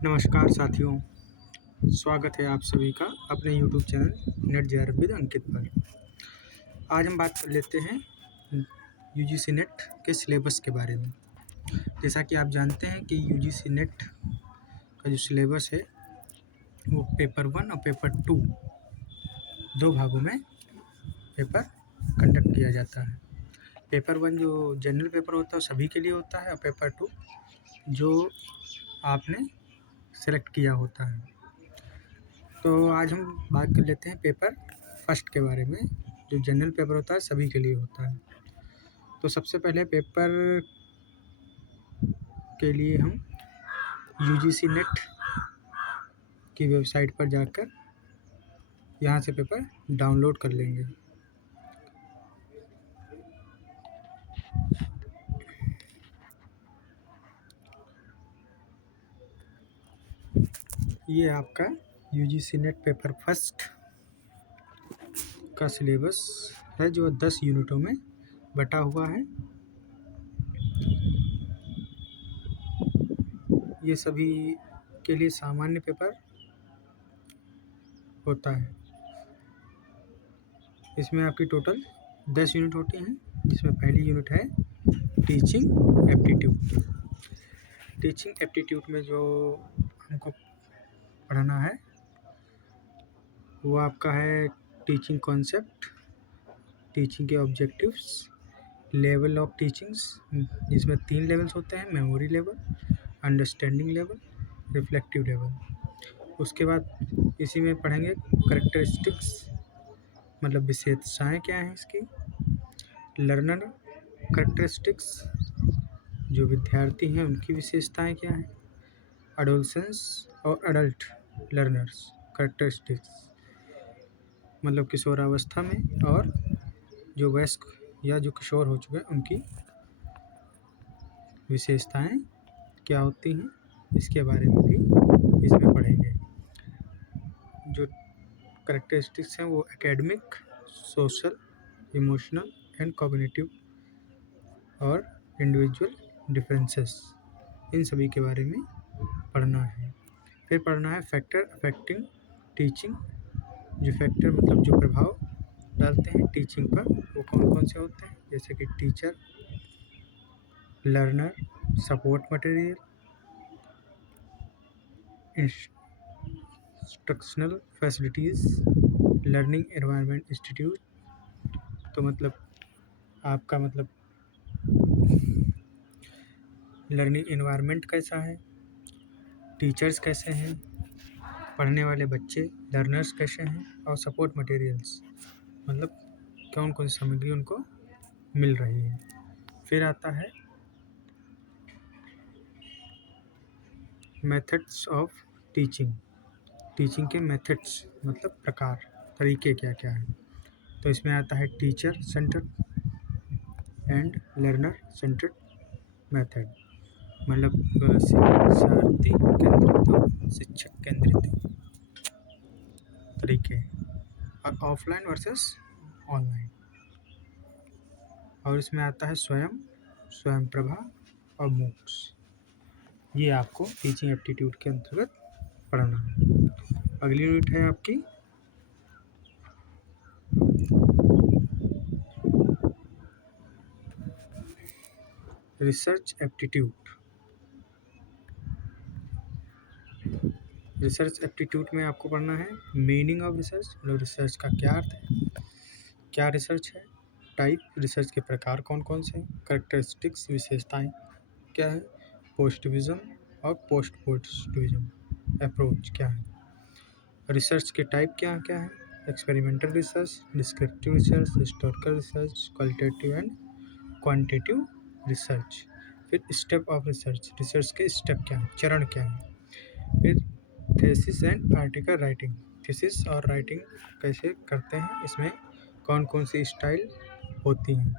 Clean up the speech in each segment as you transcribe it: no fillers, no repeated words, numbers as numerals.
नमस्कार साथियों, स्वागत है आप सभी का अपने YouTube channel NET JRF with Ankit पर। आज हम बात कर लेते हैं यूजीसी नेट के सिलेबस के बारे में। जैसा कि आप जानते हैं कि यूजीसी नेट का जो सिलेबस है वो पेपर 1 और पेपर 2 दो भागों में पेपर कंडक्ट किया जाता है। पेपर 1 जो जनरल पेपर होता है सभी के लिए होता है और पेपर 2 जो आपने सेलेक्ट किया होता है। तो आज हम बात कर लेते हैं पेपर फर्स्ट के बारे में, जो जनरल पेपर होता है सभी के लिए होता है। तो सबसे पहले पेपर के लिए हम यूजीसी नेट की वेबसाइट पर जाकर यहाँ से पेपर डाउनलोड कर लेंगे। ये आपका यूजीसी नेट पेपर फर्स्ट का सिलेबस है जो 10 यूनिटों में बटा हुआ है। ये सभी के लिए सामान्य पेपर होता है। इसमें आपकी टोटल 10 यूनिट होती हैं, जिसमें पहली यूनिट है टीचिंग एप्टीट्यूड। टीचिंग एप्टीट्यूड में जो हमको पढ़ना है वो आपका है टीचिंग कॉन्सेप्ट, टीचिंग के ऑब्जेक्टिव्स, लेवल ऑफ टीचिंग्स, जिसमें 3 लेवल्स होते हैं: memory level, understanding level, reflective level. उसके बाद इसी में पढ़ेंगे करेक्टरिस्टिक्स, मतलब विशेषताएँ क्या हैं इसकी, लर्नर करेक्टरिस्टिक्स, जो विद्यार्थी हैं उनकी विशेषताएँ क्या हैं, एडोलसेंस और एडल्ट लर्नर्स करेक्टरिस्टिक्स, मतलब किशोरावस्था में और जो वयस्क या जो किशोर हो चुके हैं उनकी विशेषताएं क्या होती हैं, इसके बारे में भी इसमें पढ़ेंगे। जो करेक्टरिस्टिक्स हैं वो academic, social, emotional and cognitive और इंडिविजुअल डिफरेंसेस, इन सभी के बारे में पढ़ना है। फिर पढ़ना है फैक्टर अफेक्टिंग टीचिंग। जो फैक्टर मतलब जो प्रभाव डालते हैं टीचिंग पर वो कौन कौन से होते हैं, जैसे कि teacher, learner, support material, instructional facilities, learning environment institute. तो मतलब आपका मतलब लर्निंग एनवायरनमेंट कैसा है, टीचर्स कैसे हैं, पढ़ने वाले बच्चे लर्नर्स कैसे हैं, और सपोर्ट मटेरियल्स मतलब कौन कौन सी सामग्री उनको मिल रही है। फिर आता है मेथड्स ऑफ टीचिंग। टीचिंग के मेथड्स मतलब प्रकार, तरीके क्या क्या हैं। तो इसमें आता है teacher centred and learner centred method, मतलब शिक्षार्थी केंद्रित और शिक्षक केंद्रित तरीके, और ऑफलाइन वर्सेस ऑनलाइन। और इसमें आता है स्वयं प्रभा और मूक्स। ये आपको टीचिंग एप्टीट्यूड के अंतर्गत पढ़ना है। अगली यूनिट है आपकी रिसर्च एप्टीट्यूड। रिसर्च एप्टीट्यूड में आपको पढ़ना है मीनिंग ऑफ रिसर्च, मतलब रिसर्च का क्या अर्थ है, क्या रिसर्च है, टाइप, रिसर्च के प्रकार कौन कौन से हैं, करेक्टरिस्टिक्स, विशेषताएं क्या है, पोस्टिविज्म और पोस्ट पोस्टिविज्म अप्रोच क्या है, रिसर्च के टाइप क्या क्या है, experimental research, descriptive research, historical research, qualitative and quantitative research. फिर स्टेप ऑफ रिसर्च, रिसर्च के स्टेप क्या हैं, चरण क्या हैं। फिर thesis and article writing, thesis और राइटिंग कैसे करते हैं, इसमें कौन कौन सी स्टाइल होती हैं।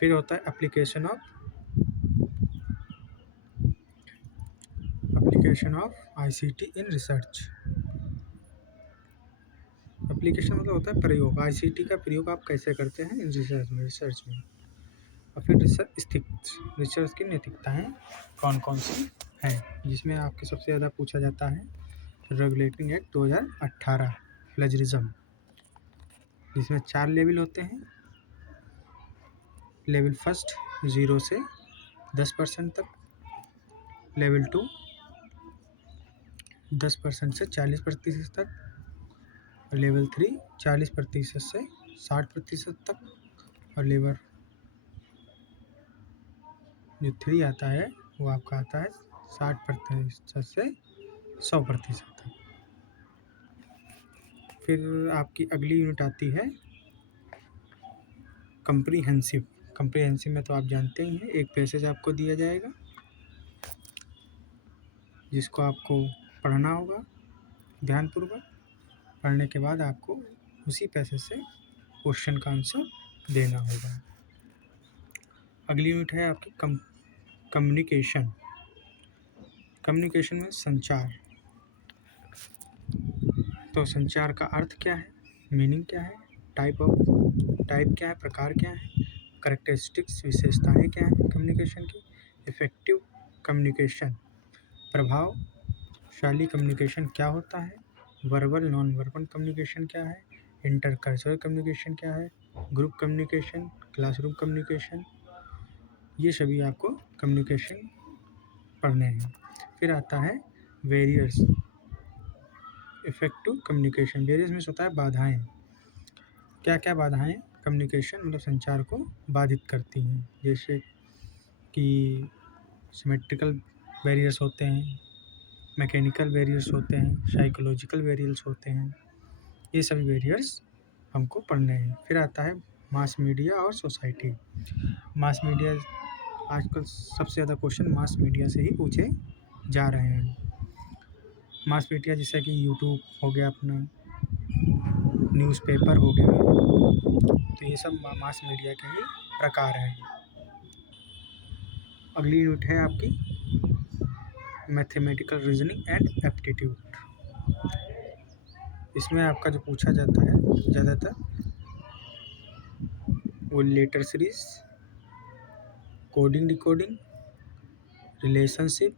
फिर होता है application of ICT in research. Application मतलब होता है प्रयोग, आईसीटी का प्रयोग आप कैसे करते हैं इन रिसर्च में। और फिर रिसर्च की नैतिकताएं कौन कौन सी है, जिसमें आपके सबसे ज़्यादा पूछा जाता है रेगुलेटिंग एक्ट 2018 प्लेजरिज्म, जिसमें 4 लेवल होते हैं। लेवल फर्स्ट 0 से 10% तक, लेवल 2 10% से 40% तक, और लेवल 3 40% से 60% तक, और लेवल जो 3 आता है वो आपका आता है 60% से 100% तक। फिर आपकी अगली यूनिट आती है कंप्रीहेंसिव। कंप्रीहेंसिव में तो आप जानते ही हैं, एक पैसेज आपको दिया जाएगा जिसको आपको पढ़ना होगा ध्यानपूर्वक। पढ़ने के बाद आपको उसी पैसेज से क्वेश्चन का आंसर देना होगा। अगली यूनिट है आपकी कम्युनिकेशन। कम्युनिकेशन में संचार। तो संचार का अर्थ क्या है, मीनिंग क्या है, टाइप क्या है, प्रकार क्या है, कैरेक्टरिस्टिक्स विशेषताएं क्या हैं कम्युनिकेशन की, इफ़ेक्टिव कम्युनिकेशन, प्रभावशाली कम्युनिकेशन क्या होता है, वर्बल नॉन वर्बल कम्युनिकेशन क्या है, इंटरकल्चरल कम्युनिकेशन क्या है, ग्रुप कम्युनिकेशन, क्लासरूम कम्युनिकेशन, ये सभी आपको कम्युनिकेशन पढ़ने हैं। फिर आता है वेरियर्स। इफ़ेक्टिव कम्युनिकेशन, वेरियस में होता है बाधाएं। क्या क्या बाधाएं कम्युनिकेशन मतलब संचार को बाधित करती हैं, जैसे कि सिमेट्रिकल बैरियर्स होते हैं, मैकेनिकल बैरियर्स होते हैं, साइकोलॉजिकल बैरियर्स होते हैं। ये सभी बैरियर्स हमको पढ़ने हैं। फिर आता है मास मीडिया और सोसाइटी। मास मीडिया, आजकल सबसे ज़्यादा क्वेश्चन मास मीडिया से ही पूछे जा रहे हैं। मास मीडिया जैसे कि यूट्यूब हो गया, अपना न्यूज़पेपर हो गया, तो ये सब मास मीडिया के ही प्रकार हैं। अगली यूनिट है आपकी मैथमेटिकल रीजनिंग एंड एप्टीट्यूड। इसमें आपका जो पूछा जाता है ज़्यादातर वो letter series, coding decoding, relationship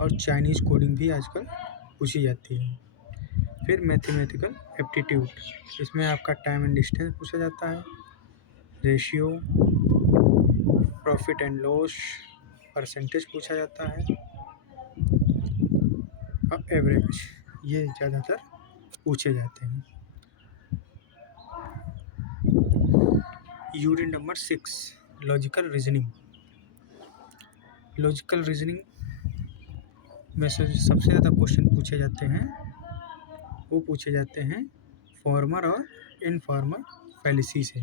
और चाइनीज़ कोडिंग भी आजकल पूछी जाती है। फिर मैथमेटिकल एप्टीट्यूड, इसमें आपका टाइम एंड डिस्टेंस पूछा जाता है, ratio, profit and loss, percentage पूछा जाता है, और एवरेज, ये ज़्यादातर पूछे जाते हैं। Unit number 6 logical reasoning. Logical reasoning में से सबसे ज़्यादा क्वेश्चन पूछे जाते हैं वो पूछे जाते हैं फॉर्मल और इनफॉर्मल फैलेसी से,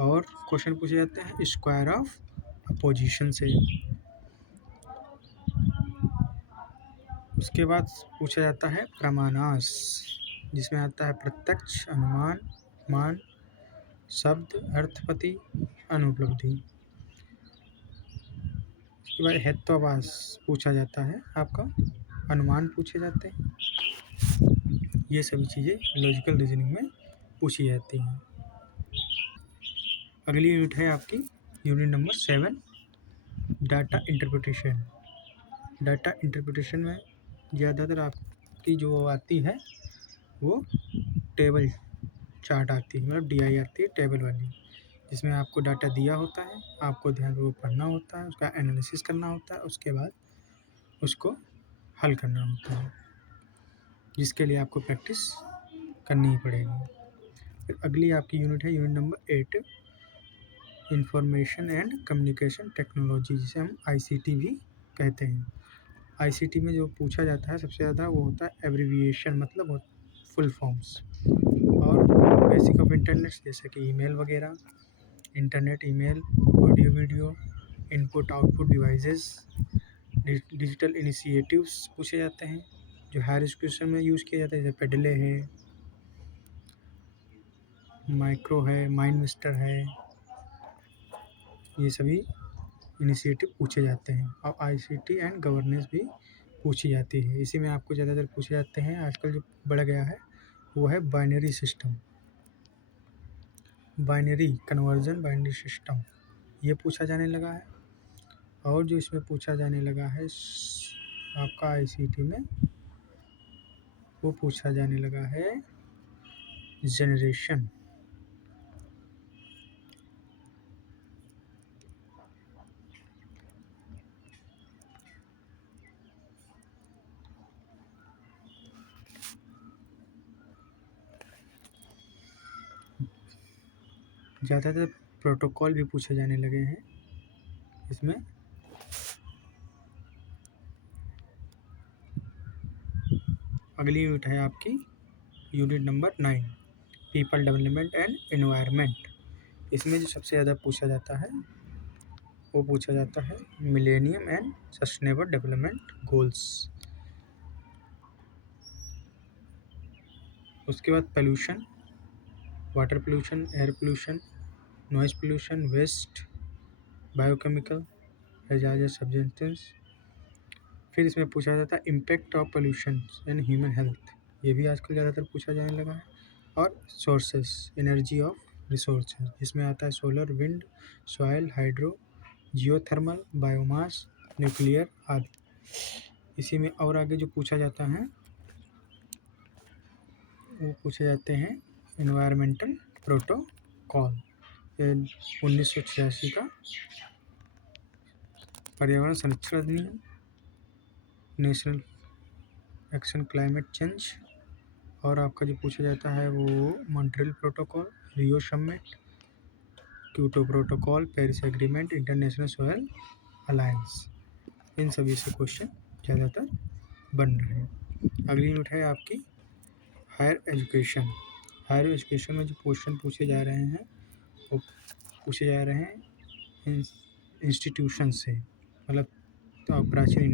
और क्वेश्चन पूछे जाते हैं स्क्वायर ऑफ अपोजिशन से। उसके बाद पूछा जाता है प्रमाणांश, जिसमें आता है प्रत्यक्ष, अनुमान, मान, शब्द, अर्थपति, अनुपलब्धि। उसके बाद हेत्वाभास पूछा जाता है, आपका अनुमान पूछे जाते हैं। ये सभी चीज़ें लॉजिकल रीजनिंग में पूछी जाती हैं। अगली यूनिट है आपकी unit number 7 data interpretation. Data interpretation में ज़्यादातर आपकी जो आती है वो टेबल चार्ट आती है, मतलब DI आती है टेबल वाली, जिसमें आपको डाटा दिया होता है, आपको ध्यानपूर्वक पढ़ना होता है, उसका एनालिसिस करना होता है, उसके बाद उसको हल करना होता है, जिसके लिए आपको प्रैक्टिस करनी ही पड़ेगी। फिर अगली आपकी यूनिट है unit number 8 information and communication technology, जिसे हम ICT भी कहते हैं। ICT में जो पूछा जाता है सबसे ज़्यादा वो होता है एब्रीविएशन, मतलब फुल फॉर्म्स, और बेसिक ऑफ इंटरनेट जैसे कि ईमेल वगैरह, internet, email, audio video, input output devices, digital initiatives पूछे जाते हैं जो हायर एजुकेशन में यूज़ किए जाते हैं, जैसे पेडले है, माइक्रो है, माइंडमिस्टर है, ये सभी इनिशिएटिव पूछे जाते हैं। और ICT एंड गवर्नेंस भी पूछी जाती है। इसी में आपको ज़्यादातर पूछे जाते हैं, आजकल जो बढ़ गया है वो है binary system, binary conversion, binary system, ये पूछा जाने लगा है। और जो इसमें पूछा जाने लगा है आपका आईसीटी में, वो पूछा जाने लगा है जनरेशन। ज़्यादातर प्रोटोकॉल भी पूछे जाने लगे हैं इसमें। अगली यूनिट है आपकी unit number 9, people development and environment. इसमें जो सबसे ज़्यादा पूछा जाता है वो पूछा जाता है millennium and sustainable development goals. उसके बाद pollution, water pollution, air pollution, noise pollution, waste, biochemical, hazardous substances. फिर इसमें पूछा जाता है impact of pollution and human health, ये भी आजकल ज़्यादातर पूछा जाने लगा है। और सोर्सेस, एनर्जी ऑफ रिसोर्स, जिसमें आता है solar, wind, soil, hydro, geothermal, biomass, nuclear आदि। इसी में और आगे जो पूछा जाता है वो पूछे जाते हैं एनवायरमेंटल प्रोटोकॉल, 1986 का पर्यावरण संरक्षण अधिनियम, नेशनल एक्शन क्लाइमेट चेंज। और आपका जो पूछा जाता है वो Montreal protocol, Rio summit, Kyoto protocol, Paris agreement, international soil alliance. इन सभी से क्वेश्चन ज़्यादातर बन रहे हैं। अगली यूनिट है आपकी हायर एजुकेशन। हायर एजुकेशन में जो क्वेश्चन पूछे जा रहे हैं वो पूछे जा रहे हैं इंस्टीट्यूशन से, मतलब तो प्राचीन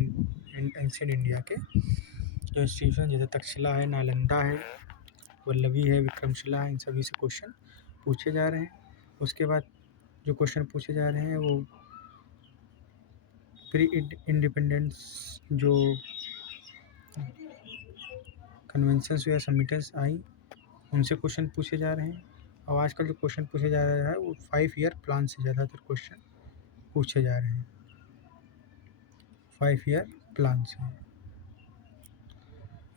एंशियंट इंडिया के जो इंस्टीट्यूशन, जैसे तक्षशिला है, नालंदा है, वल्लभी है, विक्रमशिला है, इन सभी से क्वेश्चन पूछे जा रहे हैं। उसके बाद जो क्वेश्चन पूछे जा रहे हैं वो प्री इंडिपेंडेंस जो कन्वेंशंस या समिटर्स आई उनसे क्वेश्चन पूछे जा रहे हैं। और आजकल जो क्वेश्चन पूछे जा रहा है वो 5 ईयर प्लान से ज़्यादातर क्वेश्चन पूछे जा रहे हैं। 5 ईयर प्लान से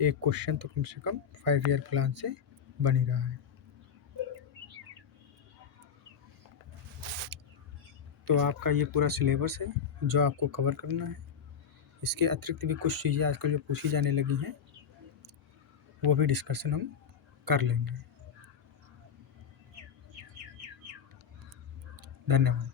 एक क्वेश्चन तो कम से कम 5 ईयर प्लान से बन ही रहा है। तो आपका ये पूरा सिलेबस है जो आपको कवर करना है। इसके अतिरिक्त भी कुछ चीज़ें आजकल जो पूछी जाने लगी हैं वो भी डिस्कशन हम कर लेंगे। धन्यवाद।